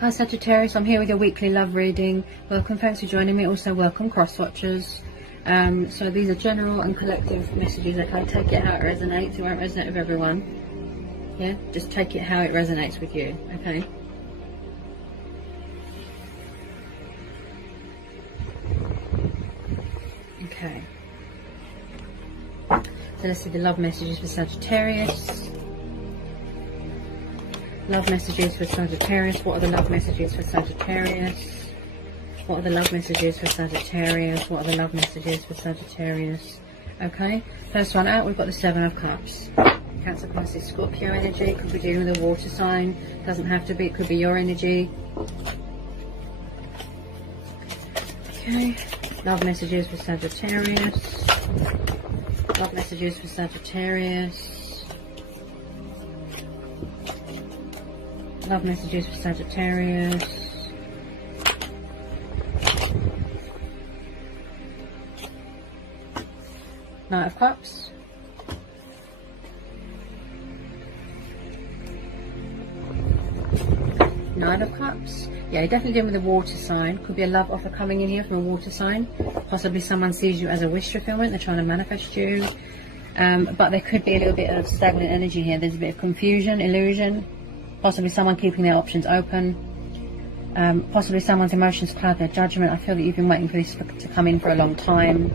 Hi Sagittarius, I'm here with your weekly love reading. Welcome, thanks for joining me. Also welcome cross watchers. So these are general and collective messages. Okay, take it how it resonates. It won't resonate with everyone. Yeah, just take it how it resonates with you. Okay. Okay. So let's see the love messages for Sagittarius. Love messages for Sagittarius. What are the love messages for Sagittarius? What are the love messages for Sagittarius? What are the love messages for Sagittarius? Okay, first one out, we've got the Seven of Cups. Cancer, Pisces, Scorpio energy. Could be dealing with a water sign. Doesn't have to be. It could be your energy. Okay, love messages for Sagittarius. Love messages for Sagittarius. Love messages for Sagittarius. Knight of Cups. Nine of Cups. Yeah, you're definitely dealing with a water sign. Could be a love offer coming in here from a water sign. Possibly someone sees you as a wish fulfillment. They're trying to manifest you. But there could be a little bit of stagnant energy here. There's a bit of confusion, illusion. Possibly someone keeping their options open. Possibly someone's emotions cloud their judgment. I feel that you've been waiting for this to come in for a long time.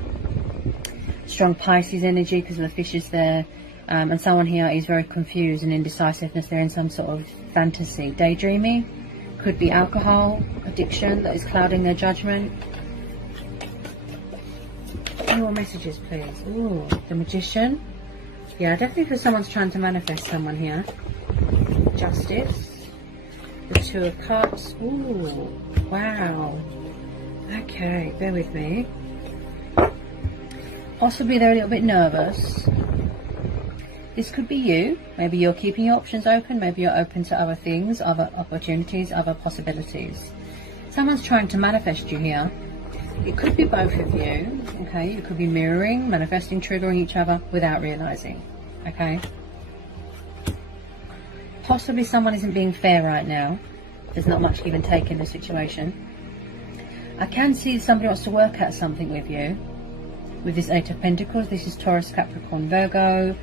Strong Pisces energy because of the fishes there. And someone here is very confused and indecisiveness. They're in some sort of fantasy. Daydreaming. Could be alcohol addiction that is clouding their judgment. Any more messages, please? Ooh, the Magician. Yeah, definitely for someone's trying to manifest someone here. Justice. The Two of Cups. Ooh, wow. Okay, bear with me. Possibly they're a little bit nervous. This could be you. Maybe you're keeping your options open. Maybe you're open to other things, other opportunities, other possibilities. Someone's trying to manifest you here. It could be both of you. Okay, you could be mirroring, manifesting, triggering each other without realizing. Okay. Possibly someone isn't being fair right now. There's not much give and take in the situation. I can see somebody wants to work out something with you. With this Eight of Pentacles, this is Taurus, Capricorn, Virgo.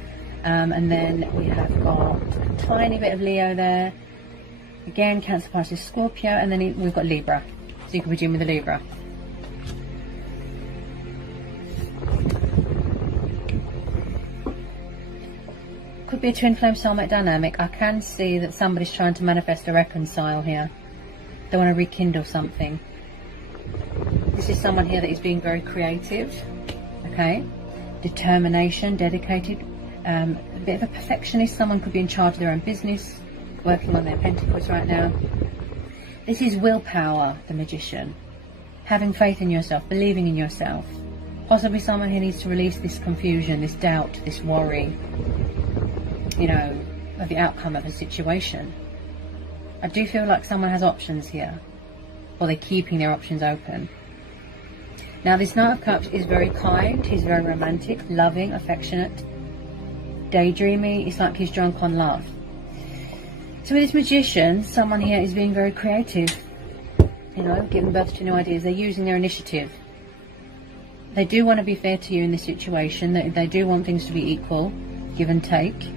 And then we have got a tiny bit of Leo there. Again, Cancer, Pisces, Scorpio. And then we've got Libra. So you could be dealing with a Libra. Could be a twin flame soulmate dynamic. I can see that somebody's trying to manifest a reconcile here. They want to rekindle something. This is someone here that is being very creative. Okay. Determination, dedicated. A bit of a perfectionist. Someone could be in charge of their own business, working on their pentacles right now. This is willpower, the Magician. Having faith in yourself, believing in yourself. Possibly someone who needs to release this confusion, this doubt, this worry, you know, of the outcome of a situation. I do feel like someone has options here, or they're keeping their options open. Now this Knight of Cups is very kind. He's very romantic, loving, affectionate, daydreamy. It's like he's drunk on love. So with this Magician, someone here is being very creative, you know, giving birth to new ideas. They're using their initiative. They do want to be fair to you in this situation. They do want things to be equal, give and take.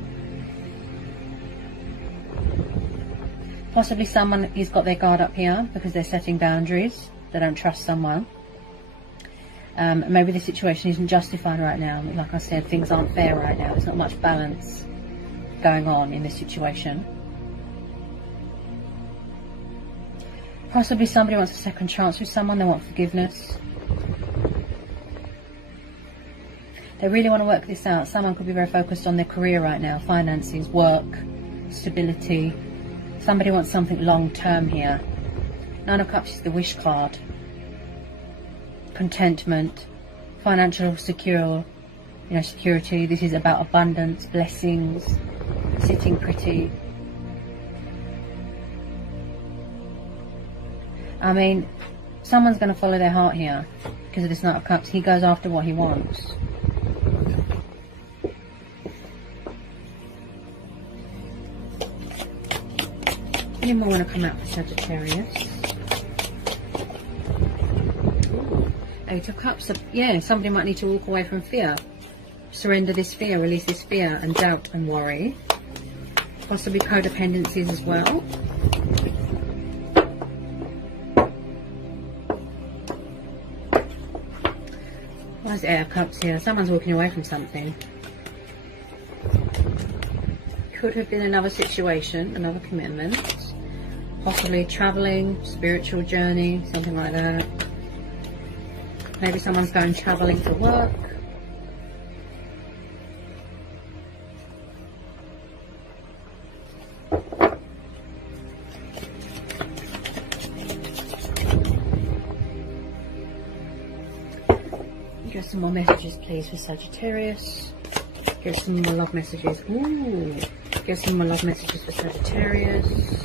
Possibly someone has got their guard up here because they're setting boundaries. They don't trust someone. Maybe the situation isn't justified right now. Like I said, things aren't fair right now. There's not much balance going on in this situation. Possibly somebody wants a second chance with someone. They want forgiveness. They really want to work this out. Someone could be very focused on their career right now. Finances, work, stability. Somebody wants something long term here. Nine of Cups is the wish card. Contentment, financial security. This is about abundance, blessings, sitting pretty. I mean, someone's going to follow their heart here because of this Knight of Cups. He goes after what he wants. Any more want to come out for Sagittarius? Eight of Cups. Yeah, somebody might need to walk away from fear. Surrender this fear, release this fear and doubt and worry. Possibly codependencies as well. Why is the Eight of Cups here? Someone's walking away from something. Could have been another situation, another commitment. Possibly travelling, spiritual journey, something like that. Maybe someone's going travelling for work. Get some more messages, please, for Sagittarius. Get some more love messages. Ooh. Get some more love messages for Sagittarius.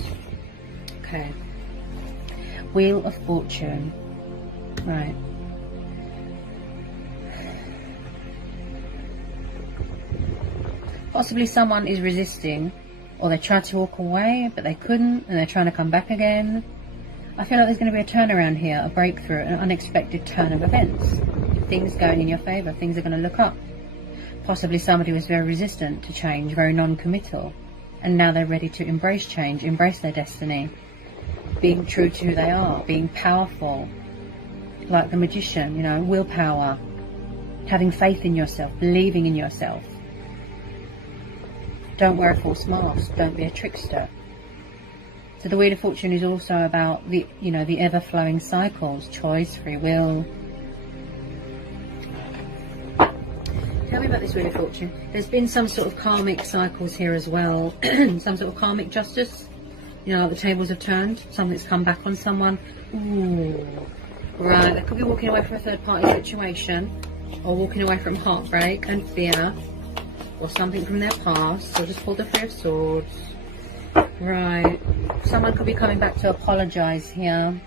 Okay. Wheel of Fortune. Right. Possibly someone is resisting, or they tried to walk away but they couldn't, and they're trying to come back again. I feel like there's going to be a turnaround here, a breakthrough, an unexpected turn of events. Things going in your favour, things are going to look up. Possibly somebody was very resistant to change, very non-committal, and now they're ready to embrace change, embrace their destiny, being true to who they are, being powerful, like the magician, you know, willpower, having faith in yourself, believing in yourself. Don't wear a false mask, don't be a trickster. So the Wheel of Fortune is also about the, you know, the ever-flowing cycles, choice, free will. Tell me about this Wheel of Fortune. There's been some sort of karmic cycles here as well. Some sort of karmic justice. You know, like the tables have turned. Something's come back on someone. Ooh. Right, they could be walking away from a third-party situation, or walking away from heartbreak and fear, or something from their past. So just pull the Three of Swords. Right. Someone could be coming back to apologise here.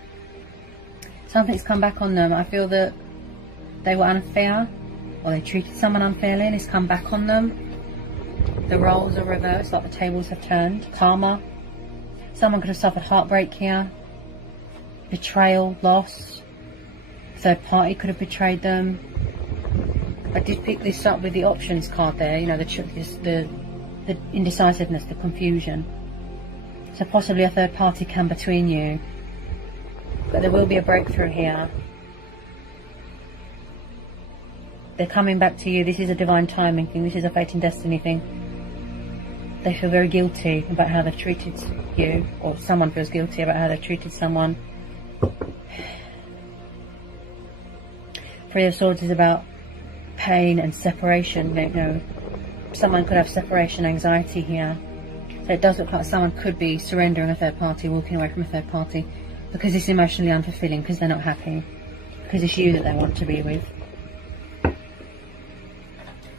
Something's come back on them. I feel that they were unfair, or they treated someone unfairly, and it's come back on them. The roles are reversed, like the tables have turned. Karma. Someone could have suffered heartbreak here. Betrayal, loss. Third party could have betrayed them. I did pick this up with the options card there, you know, the indecisiveness, the confusion. So possibly a third party come between you. But there will be a breakthrough here. They're coming back to you. This is a divine timing thing. This is a fate and destiny thing. They feel very guilty about how they've treated you, or someone feels guilty about how they've treated someone. Three of Swords is about pain and separation. You know, someone could have separation anxiety here. So it does look like someone could be surrendering a third party, walking away from a third party, because it's emotionally unfulfilling, because they're not happy, because it's you that they want to be with.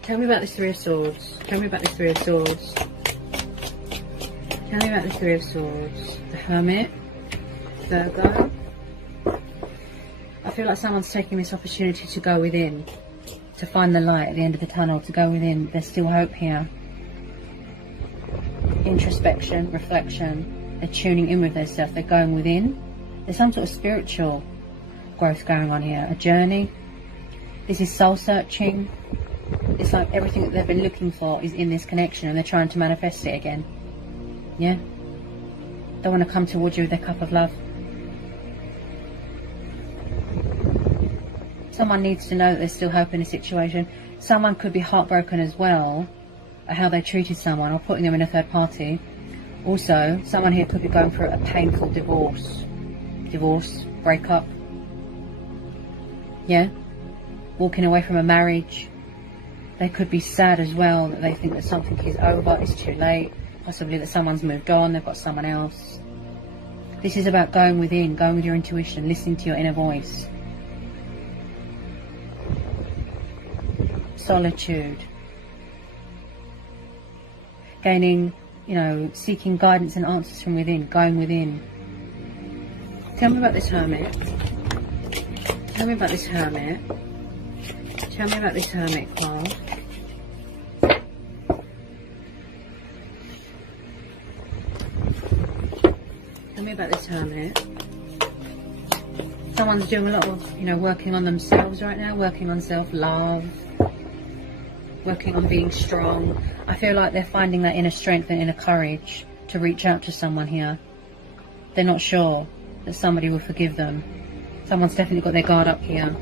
Tell me about this Three of Swords. Tell me about this Three of Swords. Tell me about this Three of Swords. The Hermit. Virgo. I feel like someone's taking this opportunity to go within, to find the light at the end of the tunnel, to go within. There's still hope here. Introspection, reflection. They're tuning in with themselves. They're going within. There's some sort of spiritual growth going on here. A journey. This is soul searching. It's like everything that they've been looking for is in this connection, and they're trying to manifest it again. Yeah? They want to come towards you with their cup of love. Someone needs to know that there's still hope in a situation. Someone could be heartbroken as well at how they treated someone, or putting them in a third party. Also, someone here could be going through a painful divorce. Divorce, breakup. Yeah? Walking away from a marriage. They could be sad as well, that they think that something is over, it's too late. Possibly that someone's moved on, they've got someone else. This is about going within, going with your intuition, listening to your inner voice. Solitude. Gaining, you know, seeking guidance and answers from within, going within. Tell me about this Hermit. Tell me about this Hermit. Tell me about this Hermit card. about this Hermit. Someone's doing a lot of, you know, working on themselves right now, working on self-love, working on being strong. I feel like they're finding that inner strength and inner courage to reach out to someone here. They're not sure that somebody will forgive them. Someone's definitely got their guard up here.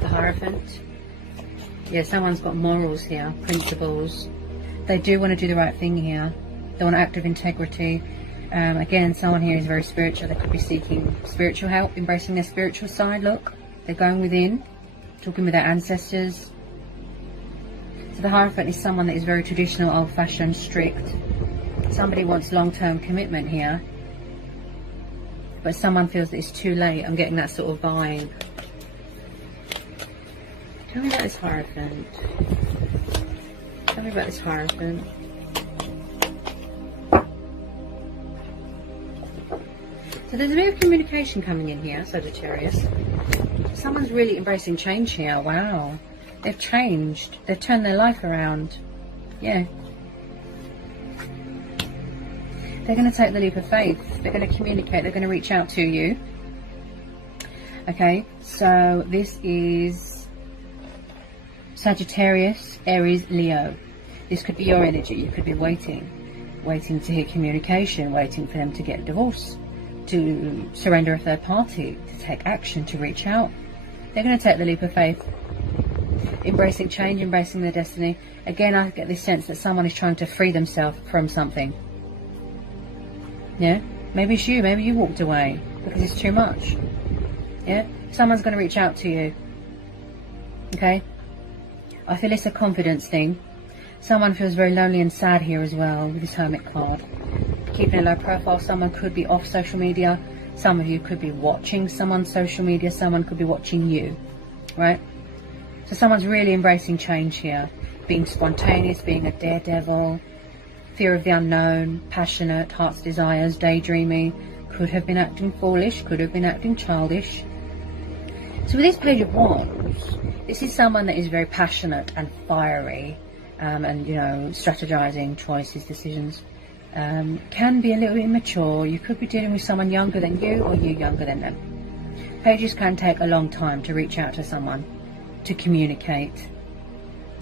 The Hierophant. Yeah, someone's got morals here, principles. They do want to do the right thing here. They want to act with integrity. Again, someone here is very spiritual. They could be seeking spiritual help, embracing their spiritual side. Look, they're going within, talking with their ancestors. So the Hierophant is someone that is very traditional, old-fashioned, strict. Somebody wants long-term commitment here, but someone feels that it's too late. I'm getting that sort of vibe. Tell me about this Hierophant. Tell me about this Hierophant. So there's a bit of communication coming in here, Sagittarius. Someone's really embracing change here. Wow. They've changed. They've turned their life around. Yeah. They're going to take the leap of faith. They're going to communicate. They're going to reach out to you. Okay. So this is Sagittarius, Aries, Leo. This could be your energy. You could be waiting to hear communication, waiting for them to get a divorce, to surrender a third party, to take action, to reach out. They're going to take the leap of faith, embracing change, embracing their destiny. Again, I get this sense that someone is trying to free themselves from something. Yeah, maybe it's you, maybe you walked away because it's too much. Yeah, someone's going to reach out to you. Okay, I feel it's a confidence thing. Someone feels very lonely and sad here as well with this Hermit card. Keeping a low profile. Someone could be off social media. Some of you could be watching someone's social media. Someone could be watching you, right? So someone's really embracing change here, being spontaneous, being a daredevil, fear of the unknown, passionate, heart's desires, daydreaming. Could have been acting foolish, could have been acting childish. So with this Page of Wands, this is someone that is very passionate and fiery, and, you know, strategizing, choices, decisions. Can be a little bit immature. You could be dealing with someone younger than you, or you younger than them. Pages can take a long time to reach out to someone, to communicate.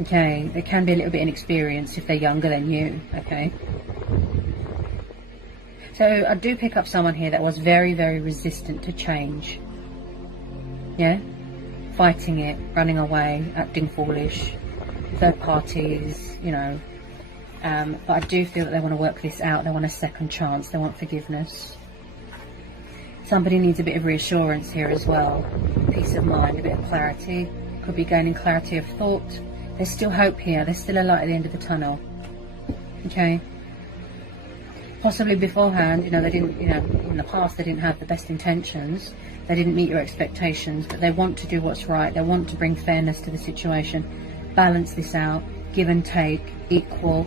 Okay, they can be a little bit inexperienced if they're younger than you. Okay, so I do pick up someone here that was very, very resistant to change. Yeah, fighting it, running away, acting foolish, third parties, you know. But I do feel that they want to work this out. They want a second chance. They want forgiveness. Somebody needs a bit of reassurance here as well. Peace of mind, a bit of clarity. Could be gaining clarity of thought. There's still hope here. There's still a light at the end of the tunnel. Okay. Possibly beforehand, you know, they didn't, you know, in the past they didn't have the best intentions. They didn't meet your expectations, but they want to do what's right. They want to bring fairness to the situation. Balance this out. Give and take. Equal.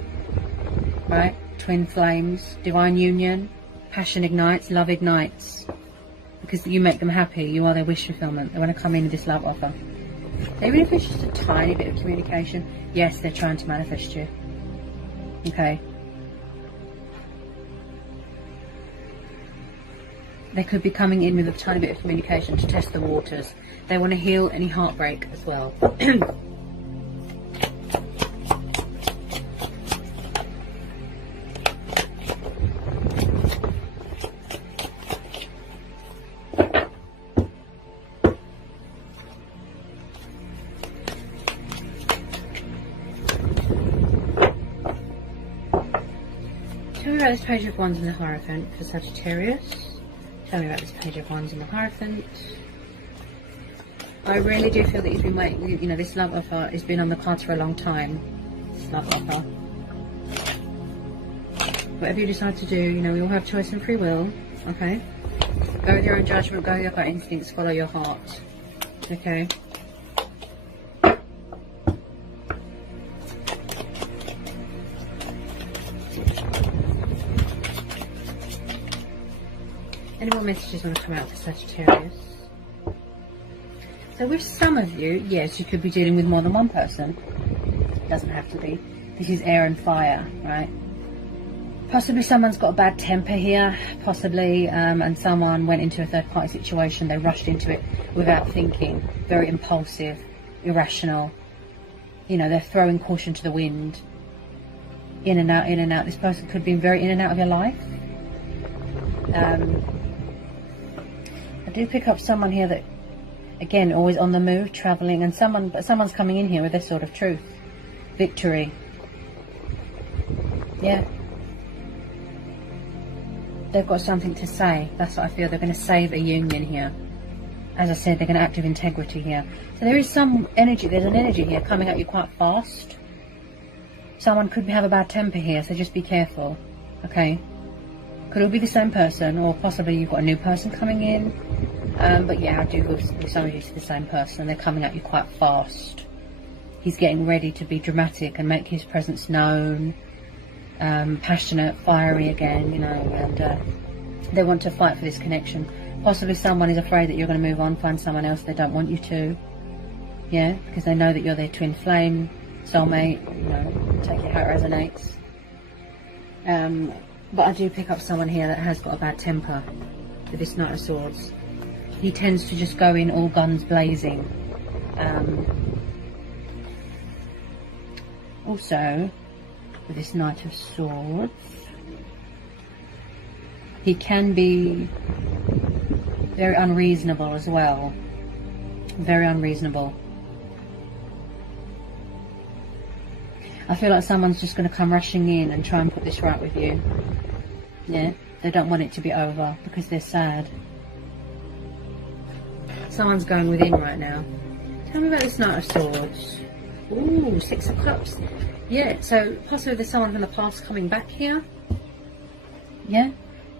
Right? Twin flames. Divine union. Passion ignites. Love ignites. Because you make them happy. You are their wish fulfillment. They want to come in with this love offer. Even if it's just a tiny bit of communication, yes, they're trying to manifest you. Okay. They could be coming in with a tiny bit of communication to test the waters. They want to heal any heartbreak as well. Tell me about this Page of Wands and the Hierophant for Sagittarius. Tell me about this Page of Wands and the Hierophant. I really do feel that you've been waiting, you know, this love offer has been on the cards for a long time. This love offer. Whatever you decide to do, you know, we all have choice and free will, okay? Go with your own judgment, go with your gut instincts, follow your heart, okay? Any more messages want to come out for Sagittarius? So with some of you, yes, you could be dealing with more than one person. It doesn't have to be. This is air and fire, right? Possibly someone's got a bad temper here, possibly, and someone went into a third-party situation. They rushed into it without thinking. Very impulsive, irrational. You know, they're throwing caution to the wind. In and out, in and out. This person could be very in and out of your life. I do pick up someone here that, again, always on the move, travelling, and someone's coming in here with this sort of truth. Victory. Yeah. They've got something to say. That's what I feel. They're going to save a union here. As I said, they're going to act with integrity here. So there is some energy. There's an energy here coming at you quite fast. Someone could have a bad temper here, so just be careful. Okay? Could all be the same person, or possibly you've got a new person coming in. But yeah, I do with some of you to the same person. They're coming at you quite fast. He's getting ready to be dramatic and make his presence known. Passionate, fiery again, you know, and they want to fight for this connection. Possibly someone is afraid that you're going to move on, find someone else. They don't want you to, yeah, because they know that you're their twin flame, soulmate, you know, take it how it resonates. But I do pick up someone here that has got a bad temper with this Knight of Swords. He tends to just go in all guns blazing. Also, with this Knight of Swords, he can be very unreasonable as well. Very unreasonable. I feel like someone's just going to come rushing in and try and put this right with you. Yeah, they don't want it to be over because they're sad. Someone's going within right now. Tell me about this Knight of Swords. Ooh, Six of Cups. Yeah, so possibly there's someone from the past coming back here. Yeah,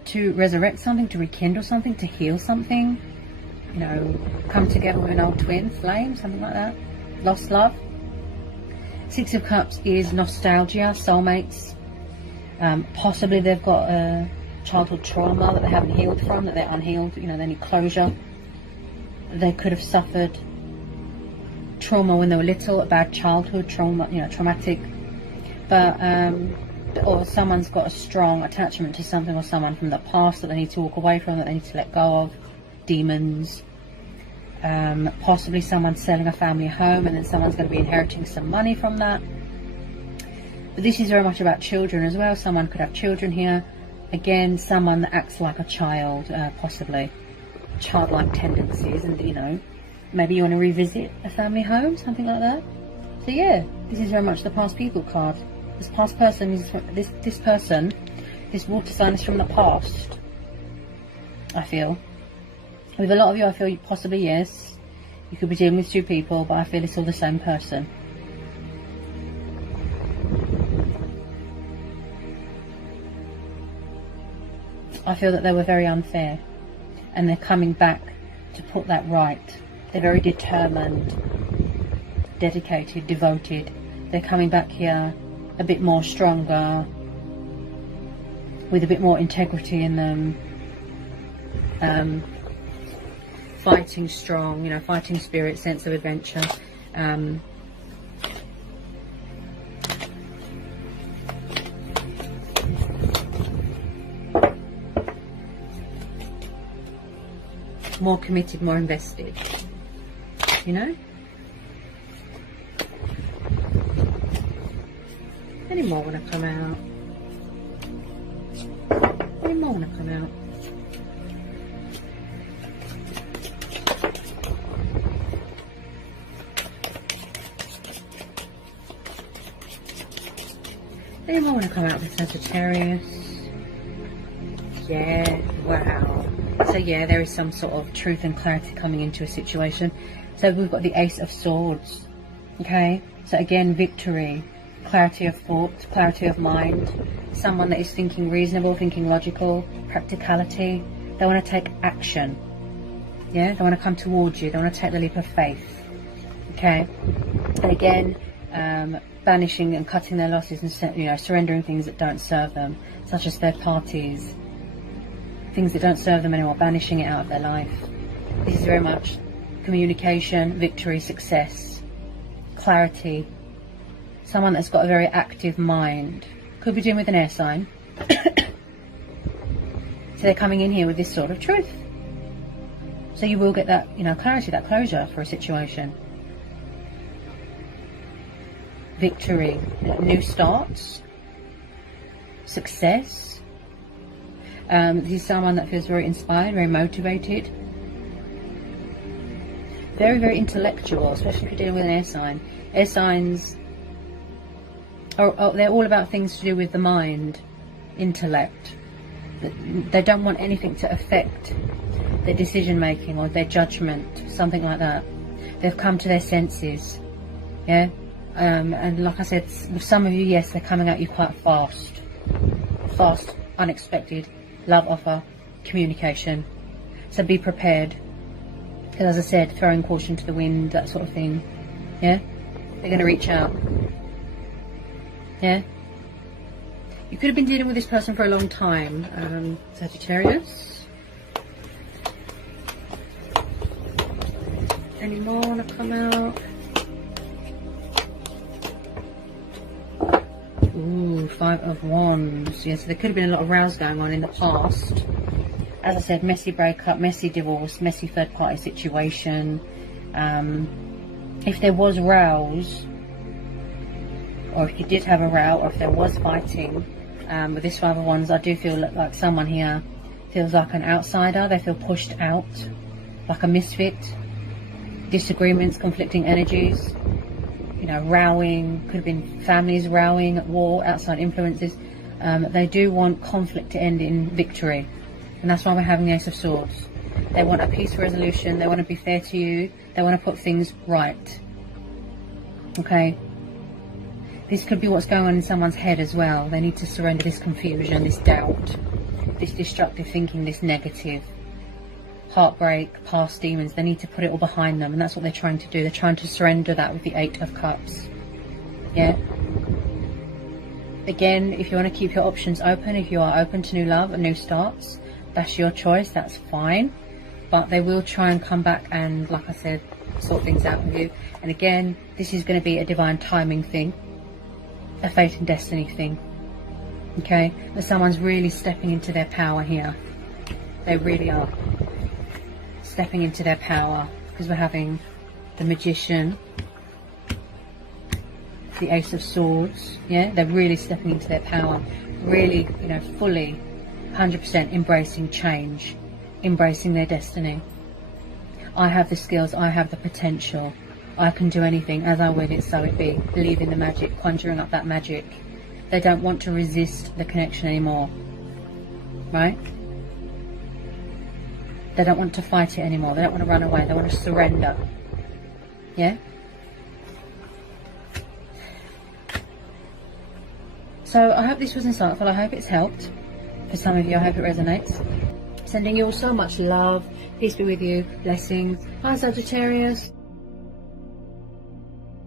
to resurrect something, to rekindle something, to heal something. You know, come together with an old twin flame, something like that. Lost love. Six of Cups is nostalgia, soulmates. Possibly they've got a childhood trauma that they haven't healed from, that they're unhealed, you know, they need closure. They could have suffered trauma when they were little, a bad childhood trauma, you know, traumatic. But, or someone's got a strong attachment to something or someone from the past that they need to walk away from, that they need to let go of. Demons. Possibly someone's selling a family home and then someone's going to be inheriting some money from that. But this is very much about children as well. Someone could have children here. Again, someone that acts like a child, possibly. Childlike tendencies, and, you know, maybe you want to revisit a family home, something like that. So yeah, this is very much the past people card. This past person is this person, this water sign is from the past. I feel. With a lot of you, I feel possibly yes. You could be dealing with two people, but I feel it's all the same person. I feel that they were very unfair, and they're coming back to put that right. They're very determined, dedicated, devoted. They're coming back here a bit more stronger, with a bit more integrity in them. Fighting strong, you know, fighting spirit, sense of adventure. More committed, more invested, you know. Any more want to come out? Any more want to come out? Any more want to come out with Sagittarius? Yeah, wow. So yeah, there is some sort of truth and clarity coming into a situation. So we've got the Ace of Swords. Okay, so again, victory, clarity of thought, clarity of mind. Someone that is thinking reasonable, thinking logical, practicality. They want to take action. Yeah, they want to come towards you. They want to take the leap of faith. Okay, and again, banishing and cutting their losses and, you know, surrendering things that don't serve them, such as third parties, things that don't serve them anymore, banishing it out of their life. This is very much communication, victory, success, clarity. Someone that's got a very active mind. Could be dealing with an air sign. So they're coming in here with this sort of truth. So you will get that, you know, clarity, that closure for a situation. Victory, new starts, success. This is someone that feels very inspired, very motivated. Very, very intellectual, especially if you're dealing with an air sign. Air signs, they're all about things to do with the mind, intellect. They don't want anything to affect their decision making or their judgment, something like that. They've come to their senses, yeah. And like I said, with some of you, yes, they're coming at you quite fast, unexpected, love offer, communication. So be prepared, because as I said, throwing caution to the wind, that sort of thing, yeah. They're going to reach out, yeah. You could have been dealing with this person for a long time, Sagittarius. Any more want to come out? Ooh, 5 of Wands. Yeah, so there could have been a lot of rows going on in the past. As I said, messy breakup, messy divorce, messy third party situation. If there was rows, or if you did have a row, or if there was fighting, with this 5 of Wands, I do feel like someone here feels like an outsider. They feel pushed out, like a misfit. Disagreements, conflicting energies, you know, rowing, could have been families rowing at war, outside influences. They do want conflict to end in victory, and that's why we're having the Ace of Swords. They want a peaceful resolution, they want to be fair to you, they want to put things right. Okay, this could be what's going on in someone's head as well. They need to surrender this confusion, this doubt, this destructive thinking, this negative heartbreak, past demons. They need to put it all behind them, and that's what they're trying to do. They're trying to surrender that with the 8 of Cups, yeah. Again, if you want to keep your options open, if you are open to new love and new starts, that's your choice, that's fine. But they will try and come back and, like I said, sort things out with you. And again, this is going to be a divine timing thing, a fate and destiny thing, okay. But someone's really stepping into their power here. They really are stepping into their power, because we're having the Magician, the Ace of Swords, yeah. They're really stepping into their power, really, you know, fully 100% embracing change, embracing their destiny. I have the skills, I have the potential, I can do anything, as I will it, so it be. Believe in the magic, conjuring up that magic. They don't want to resist the connection anymore, right? They don't want to fight it anymore. They don't want to run away. They want to surrender. Yeah? So I hope this was insightful. I hope it's helped. For some of you, I hope it resonates. Sending you all so much love. Peace be with you. Blessings. Bye, Sagittarius.